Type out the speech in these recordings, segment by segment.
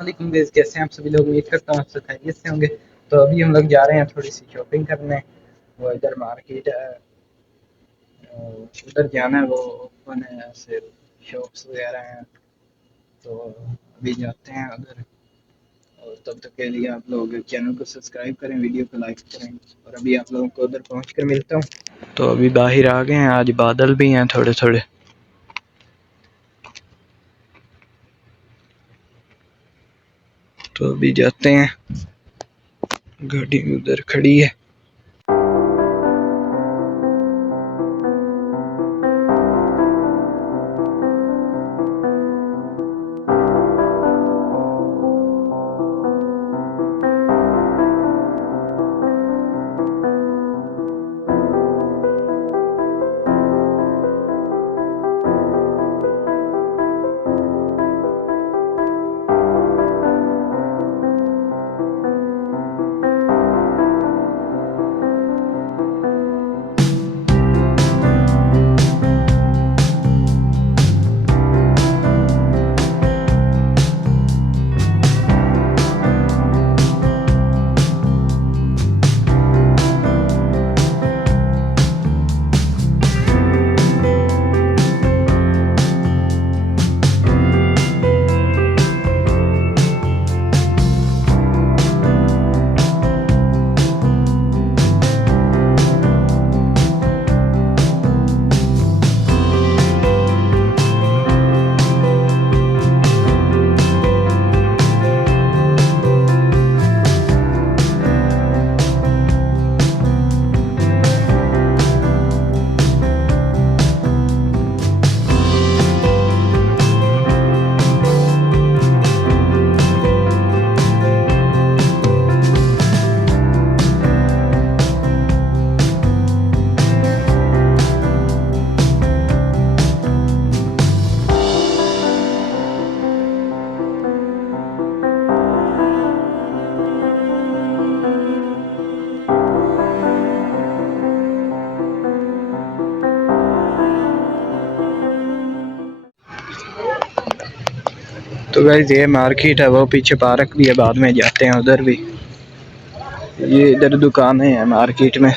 वालेकुम गाइस, कैसे हैं आप सभी लोग। उम्मीद करता हूँ आप सब खैरियत से होंगे। तो अभी हम लोग जा रहे हैं थोड़ी सी शॉपिंग करने। वो इधर मार्केट है, उधर जाना है। वो ओपन है, ऐसे शॉप्स वगैरह हैं। तो अभी जाते हैं उधर। और तब तक के लिए आप लोग चैनल को सब्सक्राइब करें, वीडियो को लाइक करें। और अभी आप लोगों को उधर पहुँच कर मिलता हूँ। तो अभी बाहर आ गए हैं, आज बादल भी हैं थोड़े थोड़े। तो अभी जाते हैं, गाड़ी उधर खड़ी है। तो गाइस ये मार्केट है, वो पीछे पार्क भी है, बाद में जाते हैं उधर भी। ये इधर दुकानें हैं मार्केट में।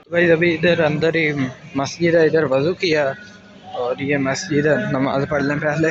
तो गाइस अभी इधर अंदर ही मस्जिद है, इधर वजू किया और ये मस्जिद है, नमाज पढ़ने पहले।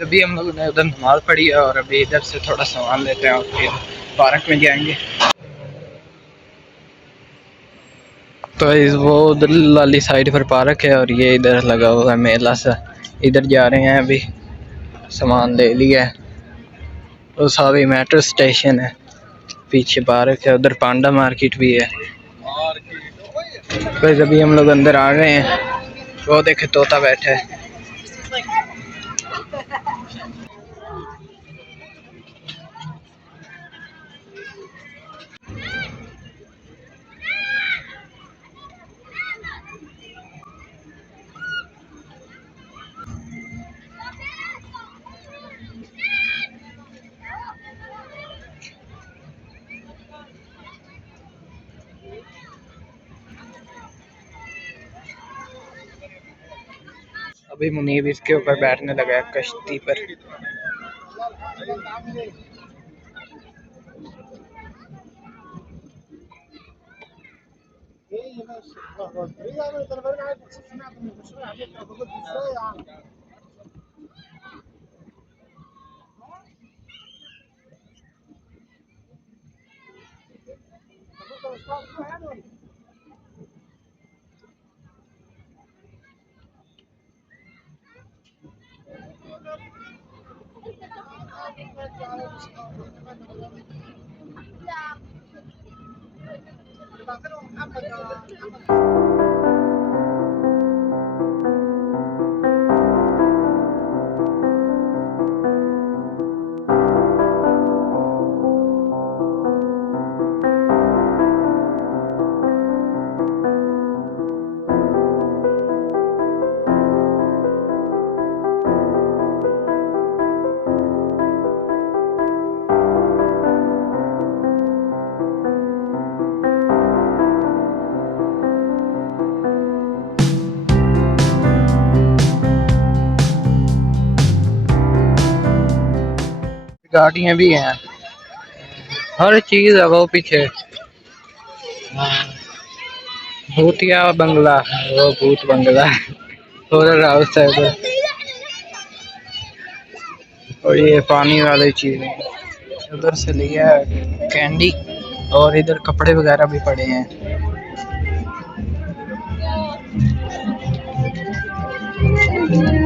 अभी हम लोग ने उधर नमाज पढ़ी है और अभी इधर से थोड़ा सामान लेते हैं और फिर पार्क में जाएंगे। तो इस वो उधर वाली साइड पर पार्क है और ये इधर लगा हुआ है मेला सा। इधर जा रहे हैं, अभी सामान ले लिया है। वो सारी मेट्रो स्टेशन है, पीछे पार्क है, उधर पांडा मार्केट भी है। बस अभी हम लोग अंदर आ गए हैं। वो देखे तोता बैठा है। अभी मुनीब इसके ऊपर बैठने लगा है, कश्ती पर। गाड़ियाँ भी हैं, हर चीज़ है वो पीछे। भूतिया बंगला, वो भूत बंगला हॉरर हाउस है उधर। और ये पानी वाली चीज़ है, उधर से लिया है कैंडी। और इधर कपड़े वगैरह भी पड़े हैं।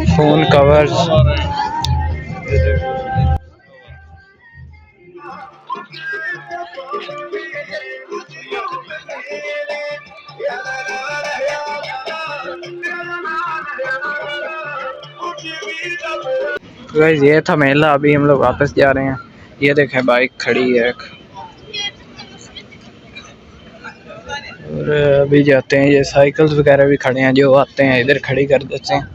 Phone covers. गाइस ये था मेला, अभी हम लोग वापस जा रहे हैं। ये देखें बाइक खड़ी है एक। और अभी जाते हैं, ये साइकिल्स वगैरह भी खड़े हैं, जो आते हैं इधर खड़ी कर देते हैं।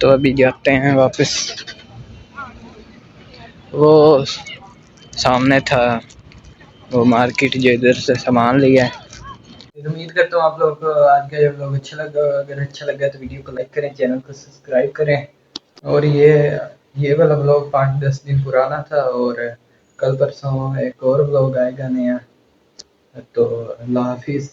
तो अभी जाते हैं वापस। वो सामने था वो मार्केट, जो इधर से सामान लिया है। उम्मीद करता हूँ आप लोगों को आज का ये व्लॉग अच्छा लगा। अगर अच्छा लगा तो वीडियो को लाइक करें, चैनल को सब्सक्राइब करें। और ये वाला व्लॉग 5-10 दिन पुराना था, और कल परसों एक और व्लॉग आएगा नया। तो अल्लाह हाफिज़।